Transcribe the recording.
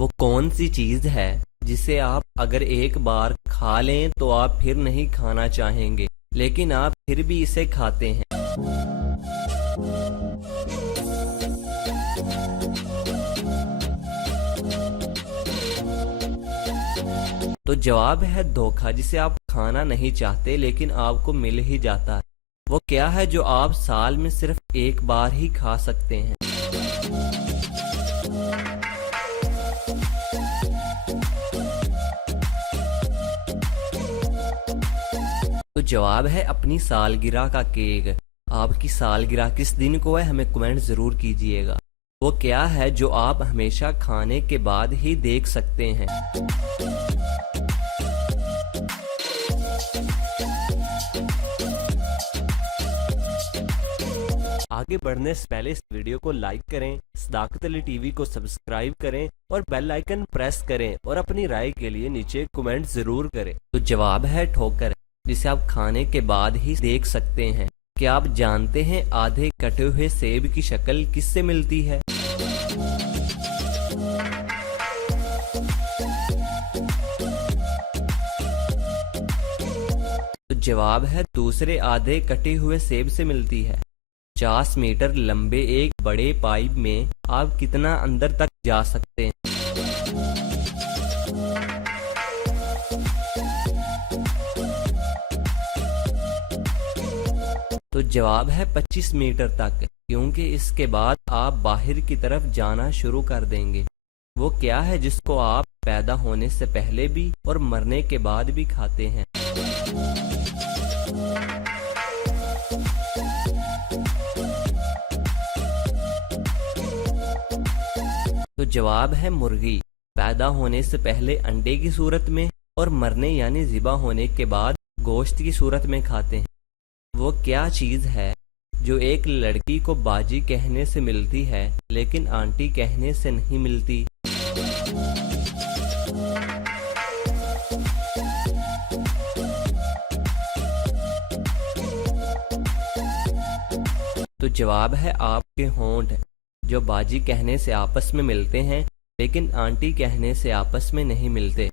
वो कौन सी चीज़ है जिसे आप अगर एक बार खा लें तो आप फिर नहीं खाना चाहेंगे, लेकिन आप फिर भी इसे खाते हैं? तो जवाब है धोखा, जिसे आप खाना नहीं चाहते लेकिन आपको मिल ही जाता है। वो क्या है जो आप साल में सिर्फ एक बार ही खा सकते हैं? तो जवाब है अपनी सालगिरह का केक। आपकी सालगिरह किस दिन को है, हमें कमेंट जरूर कीजिएगा। वो क्या है जो आप हमेशा खाने के बाद ही देख सकते हैं? आगे बढ़ने से पहले इस वीडियो को लाइक करें, सदाकत अली टीवी को सब्सक्राइब करें और बेल आइकन प्रेस करें और अपनी राय के लिए नीचे कमेंट जरूर करें। तो जवाब है ठोकर, जिसे आप खाने के बाद ही देख सकते हैं। क्या आप जानते हैं आधे कटे हुए सेब की शक्ल किससे मिलती है? तो जवाब है दूसरे आधे कटे हुए सेब से मिलती है। 50 मीटर लंबे एक बड़े पाइप में आप कितना अंदर तक जा सकते हैं? तो जवाब है 25 मीटर तक, क्योंकि इसके बाद आप बाहर की तरफ जाना शुरू कर देंगे। वो क्या है जिसको आप पैदा होने से पहले भी और मरने के बाद भी खाते हैं? तो जवाब है मुर्गी। पैदा होने से पहले अंडे की सूरत में और मरने यानी ज़िबा होने के बाद गोश्त की सूरत में खाते हैं। वो क्या चीज़ है जो एक लड़की को बाजी कहने से मिलती है लेकिन आंटी कहने से नहीं मिलती? तो जवाब है आपके होंठ, जो बाजी कहने से आपस में मिलते हैं लेकिन आंटी कहने से आपस में नहीं मिलते।